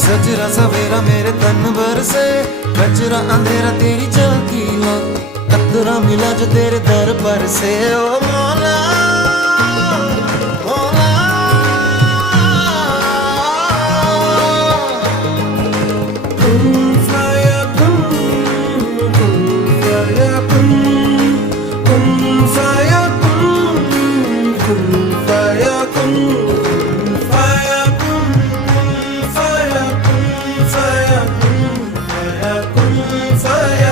सजरा सवेरा मेरे तन भर से कचरा अंधेरा तेरी चलती लो कतरा मिला जो तेरे दर पर से। ओ मौला Kun fire, kun fire.